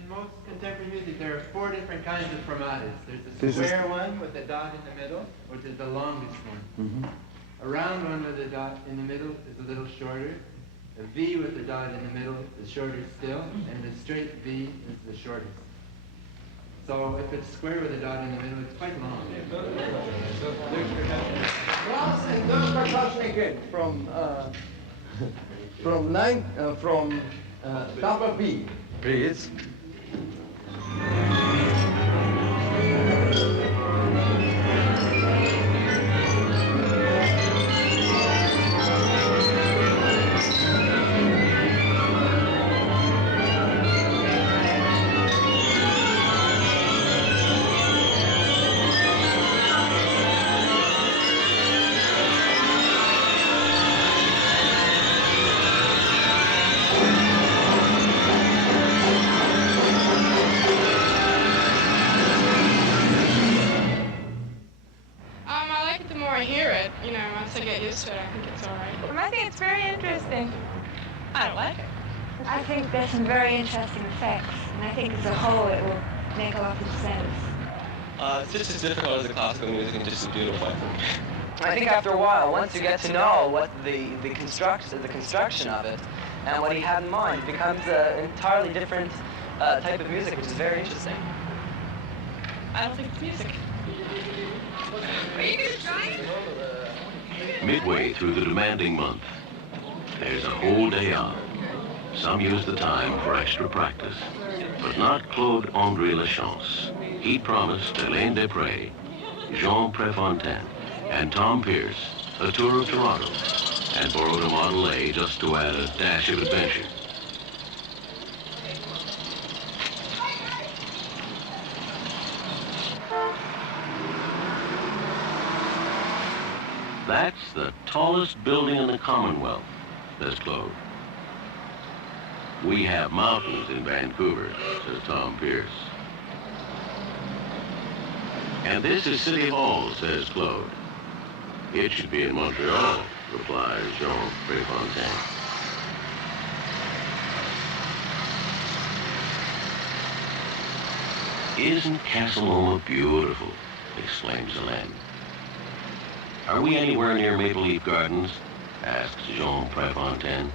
in most contemporary music, there are 4 different kinds of fermatas. There's the square one with the dot in the middle, which is the longest one. A round one with a dot in the middle is a little shorter. A V with the dot in the middle is shorter still, and the straight V is the shortest. So if it's square with a dot in the middle, it's quite long. Brass and those percussion again from double B. Please. I think there's some very interesting effects, and I think as a whole it will make a lot of sense. It's just as difficult as the classical music and just as beautiful, I think. I think after a while, once you get to know what the construction of it and what he had in mind, it becomes an entirely different type of music, which is very interesting. I don't think it's music. Are you just trying? Midway through the demanding month, there's a whole day off. Some use the time for extra practice, but not Claude-André Lachance. He promised Hélène Desprez, Jean Préfontaine, and Tom Pierce a tour of Toronto, and borrowed a Model A just to add a dash of adventure. That's the tallest building in the Commonwealth, says Claude. We have mountains in Vancouver, says Tom Pierce. And this is City Hall, says Claude. It should be in Montreal, replies Jean Préfontaine. Isn't Castle Loma beautiful? Exclaims Hélène. Are we anywhere near Maple Leaf Gardens? Asks Jean Préfontaine.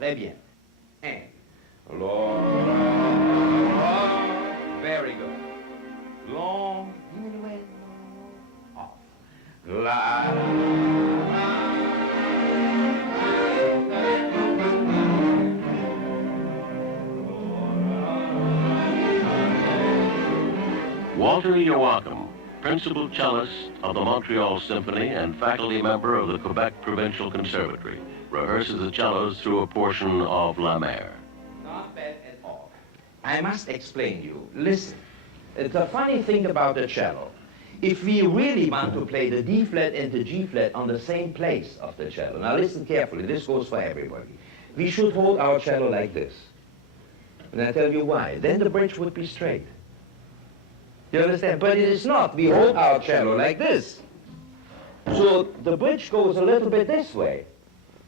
Très bien. And very good. Long, diminuendo, off. Walter Youakim, principal cellist of the Montreal Symphony and faculty member of the Quebec Provincial Conservatory, rehearses the cellos through a portion of La Mer. Not bad at all. I must explain you. Listen, the funny thing about the cello, if we really want to play the D flat and the G flat on the same place of the cello, now listen carefully, this goes for everybody. We should hold our cello like this. And I tell you why. Then the bridge would be straight. You understand? But it is not. We hold our cello like this. So the bridge goes a little bit this way.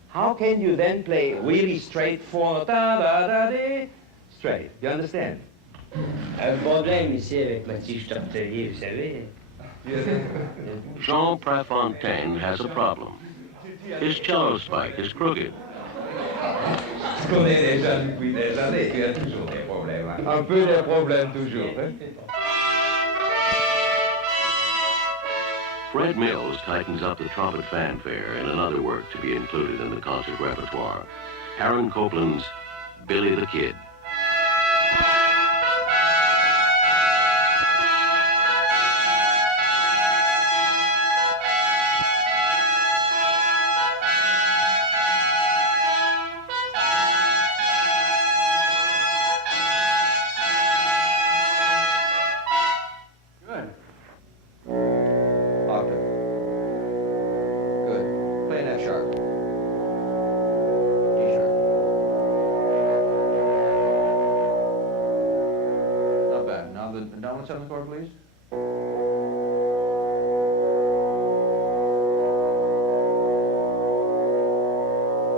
How can you then play really straightforward, da-da-da-dee, straight? You understand? Un problème ici avec ma tige tortelier, vous savez. Jean Prefontaine has a problem. His cello spike is crooked. Je connais les gens depuis des années, tu as toujours des problèmes. Hein? Un peu de problèmes toujours. Hein? Fred Mills tightens up the trumpet fanfare in another work to be included in the concert repertoire. Aaron Copland's Billy the Kid. Down on 7th chord, please.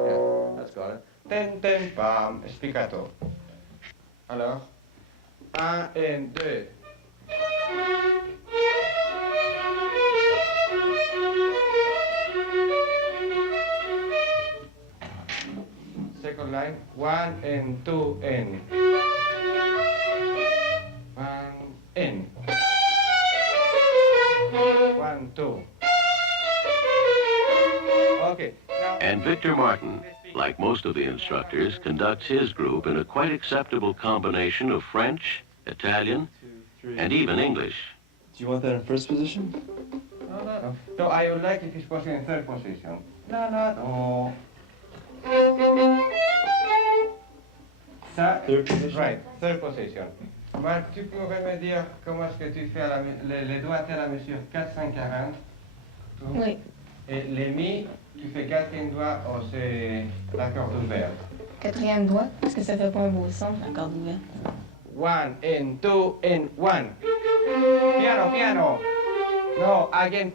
Yeah, that's got it. Ten, ten, pam, spiccato. Alors, 1 et 2. Second line, 1 and 2 and. 1 in. 1, 2. Okay. Now. And Victor Martin, like most of the instructors, conducts his group in a quite acceptable combination of French, Italian, and even English. Do you want that in first position? No. So I would like it is position in third position. No. Third position? Right, third position. Marc, tu pourrais me dire comment est-ce que tu fais les doigts à la mesure 4, 5, 40? Oui. Et les mi, tu fais quatrième doigt, oh, c'est la corde ouverte. Quatrième doigt, parce que ça fait pas un beau son, la corde ouverte. 1 and 2 and 1. Piano. No, again.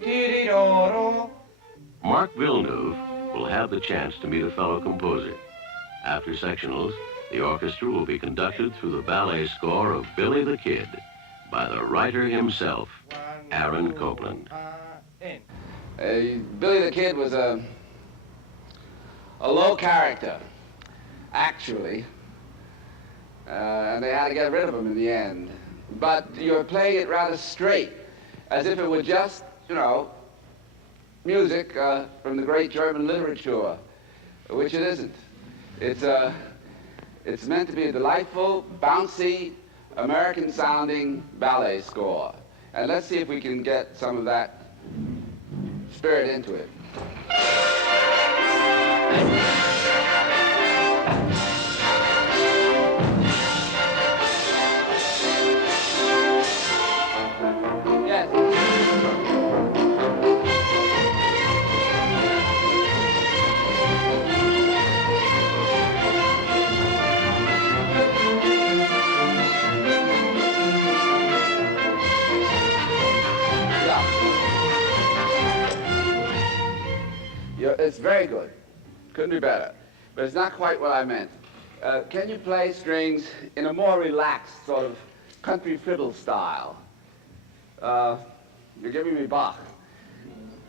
Marc Villeneuve will have the chance to meet a fellow composer. After sectionals, the orchestra will be conducted through the ballet score of Billy the Kid by the writer himself, Aaron Copland. Billy the Kid was a low character, actually, and they had to get rid of him in the end. But you're playing it rather straight, as if it were just, music from the great German literature, which it isn't. It's meant to be a delightful, bouncy, American-sounding ballet score. And let's see if we can get some of that spirit into it. It's very good. Couldn't be better. But it's not quite what I meant. Can you play strings in a more relaxed sort of country fiddle style? You're giving me Bach.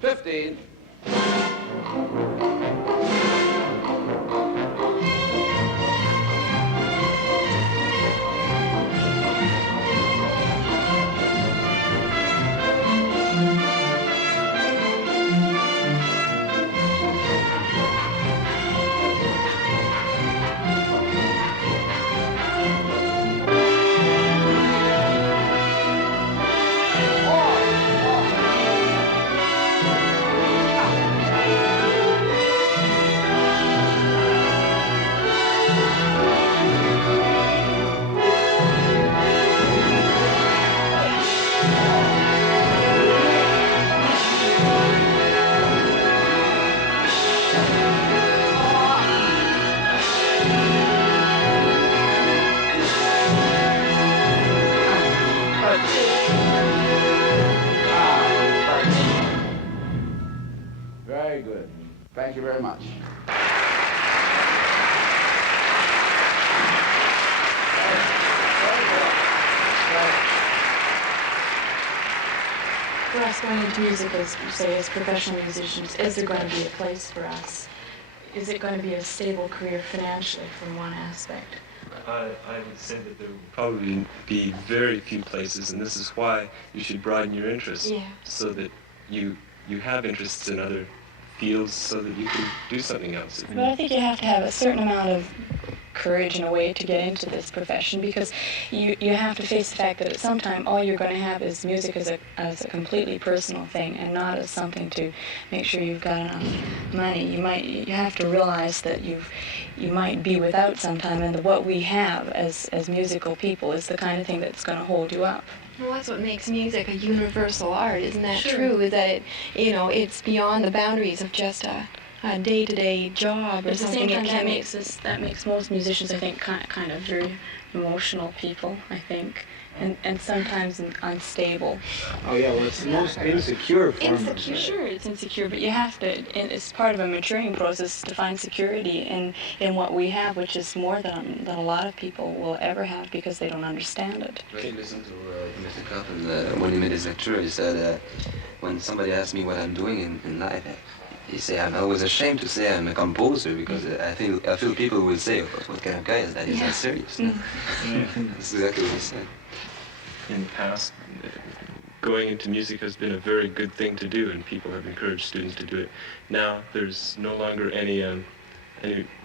15. Very good. Thank you very much. For us going into music, as you say, as professional musicians, is there going to be a place for us? Is it going to be a stable career financially from one aspect? I would say that there will probably be very few places, and this is why you should broaden your interests, so that you have interests in other fields, so that you can do something else. But I think you have to have a certain amount of courage in a way to get into this profession, because you have to face the fact that at some time all you're going to have is music as a completely personal thing, and not as something to make sure you've got enough money. You have to realize that you might be without sometime, and that what we have as musical people is the kind of thing that's going to hold you up. Well, that's what makes music a universal art, isn't that true? Is that it's beyond the boundaries of just a day-to-day job or something. At the same time, that makes most musicians, I think, kind of very emotional people, I think, and sometimes unstable. Oh yeah, well it's the most insecure form of Insecure, sure, it's insecure, but you have to, it's part of a maturing process to find security in what we have, which is more than a lot of people will ever have, because they don't understand it. I listened to Mr. Copland when he made his lecture. He said, when somebody asks me what I'm doing in life, he said, I'm always ashamed to say I'm a composer, because I feel people will say, what kind of guy is that? He's not serious. No? That's exactly what he said. In the past, going into music has been a very good thing to do, and people have encouraged students to do it. Now, there's no longer any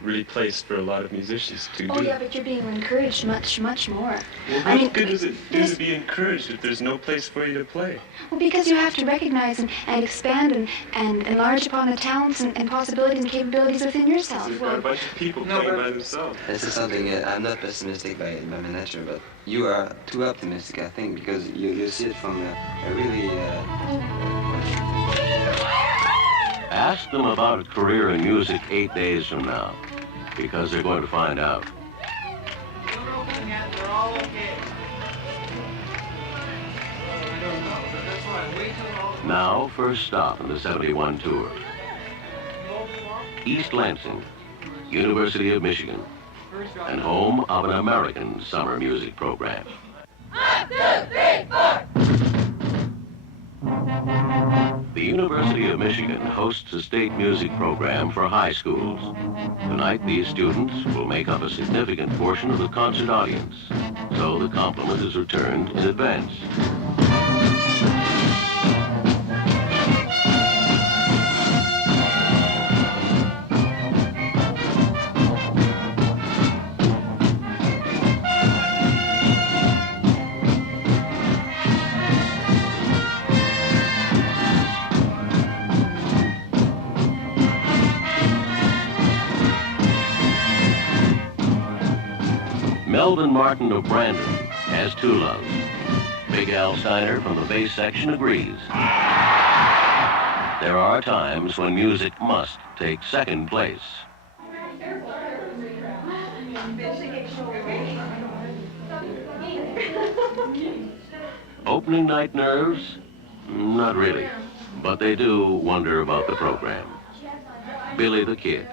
really place for a lot of musicians to do Oh yeah, but you're being encouraged much more. Well, what good does it do to be encouraged if there's no place for you to play? Well, because you have to recognize and expand and enlarge upon the talents and possibilities and capabilities within yourself. You've got a bunch of people playing by themselves. This is something, I'm not pessimistic by my nature, but you are too optimistic, I think, because you see it from a really... Ask them about a career in music 8 days from now, because they're going to find out. Now, first stop on the 71 tour. East Lansing, University of Michigan, and home of an American summer music program. 1, 2, 3, 4! The University of Michigan hosts a state music program for high schools. Tonight, these students will make up a significant portion of the concert audience, so the compliment is returned in advance. Melvin Martin of Brandon has two loves. Big Al Steiner from the bass section agrees. There are times when music must take second place. Opening night nerves? Not really, but they do wonder about the program. Billy the Kid,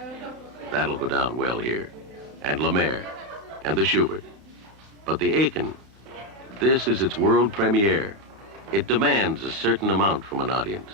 that'll go down well here, and Lemaire, and the Schubert. But the Aiken, this is its world premiere. It demands a certain amount from an audience.